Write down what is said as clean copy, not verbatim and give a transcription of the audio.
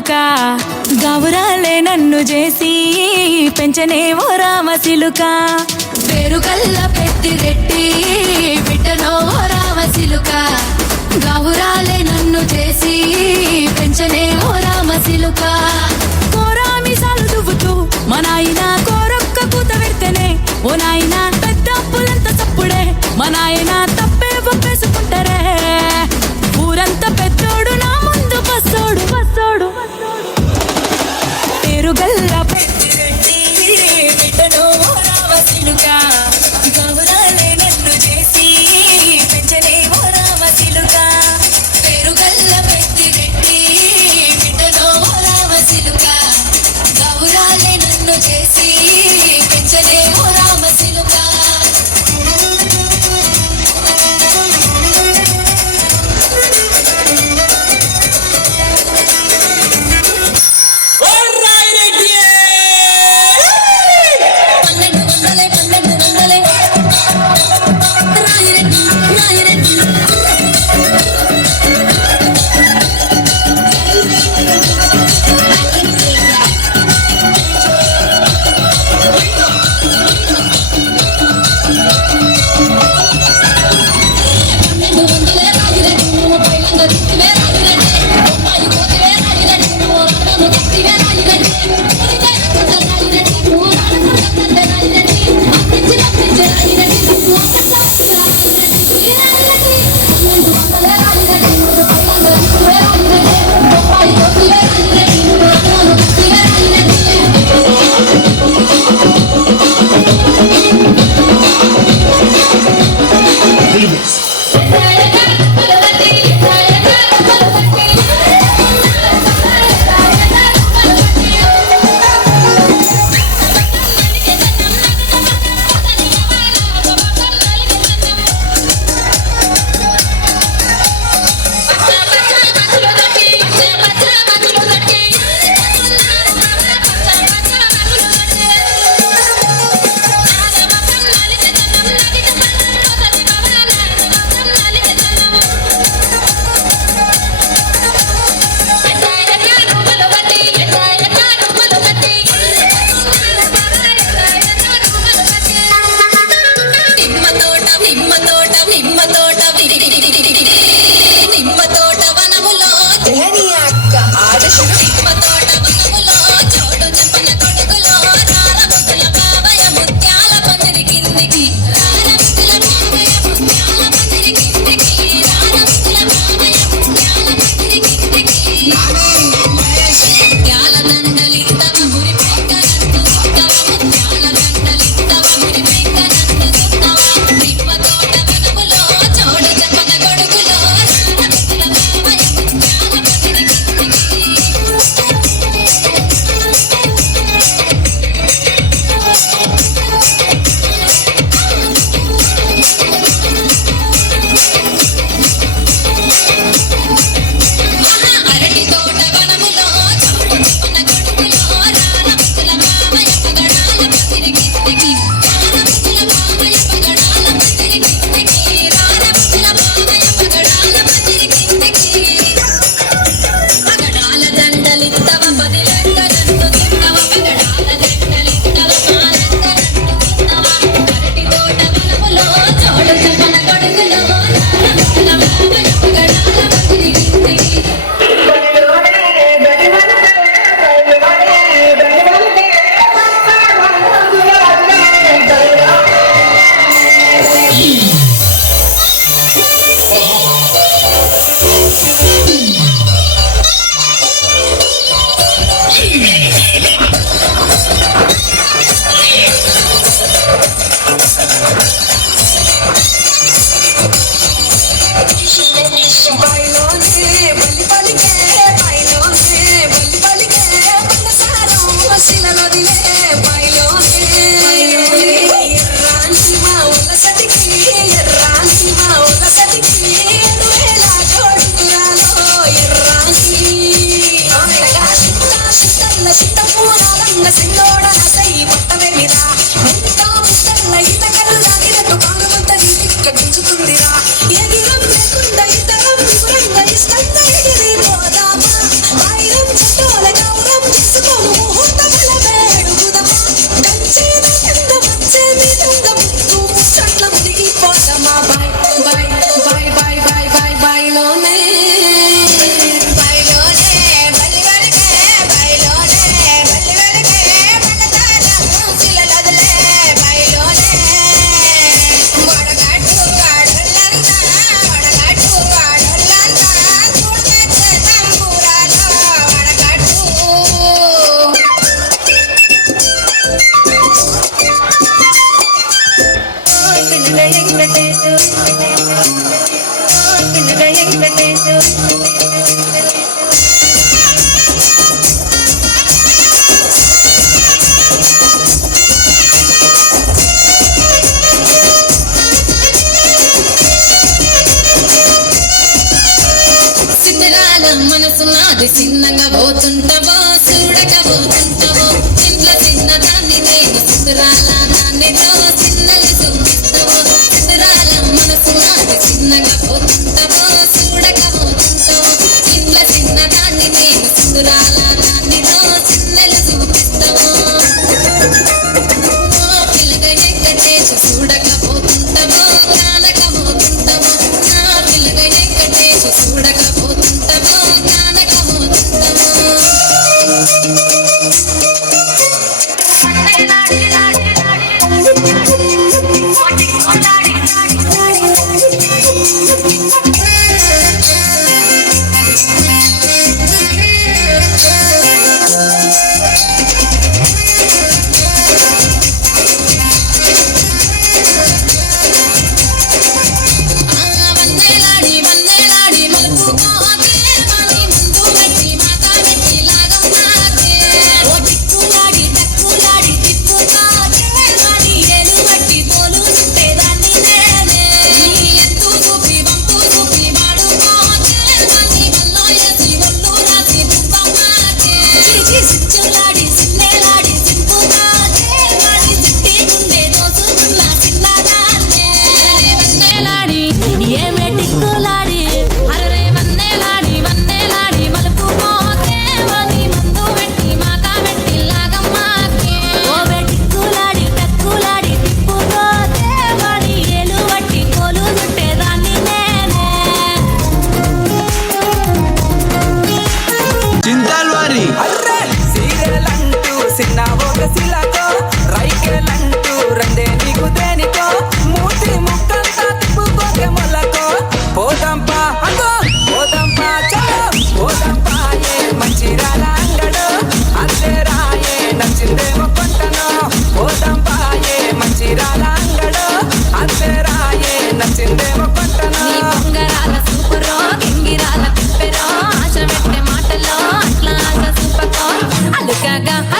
చిలుక గౌరాలే నన్ను చేసి పెంచనే ఓ రామచిలుక పేరుగల్ల పెద్దిరెడ్డి బిడ్డనో ఓ రామచిలుక గౌరాలే నన్ను చేసి పెంచనే ఓ రామచిలుక కోరామిసాలు దువ్వుతూ మా నాయన కోరొక్క కూత పెడితేనే ఓ నాయన పెద్ద అప్పులంత తప్పుడే మా నాయన తప్పే ఒప్పేసుకుంటారే ఊరంతా పెద్దోడు నా ముందు బస్సోడు బస్సోడు పేరుగల్ల పెద్దిరెడ్డి బిడ్డనో ఓ రామచిలుక గౌరాలే నన్ను చేసి పెంచనే ఓ రామచిలుక పేరుగల్ల పెద్దిరెడ్డి బిడ్డనో ఓ రామచిలుక గౌరాలే నన్ను చేసి పెంచనే ఓ రామచిలుక ఎగిరం లేకుండా ఇతరం వివరంగా ఇష్టంగా ఎగిరి పోదామా వైరం చుట్టూ అది చిన్నగా పోతుంటావో చూడకపోతుంటావో ఇంట్లో చిన్న దాన్ని నేను సుందరాల దాన్నితో చిన్నలు చూపిస్తావో సుందరాల మనసు అది చిన్నగా పోతుంటావో చూడకపోతుంటావో ఇంట్లో చిన్న దాన్ని నేను సుందరాల దాన్నితో చిన్నలు చూపిస్తావో పిల్లగా ఎక్కటేసి చూడకపోతుంటావో కానకపోతుంటావో నా పిల్లగా ఎక్కటేసి చూడకపోతుంటావో Gaga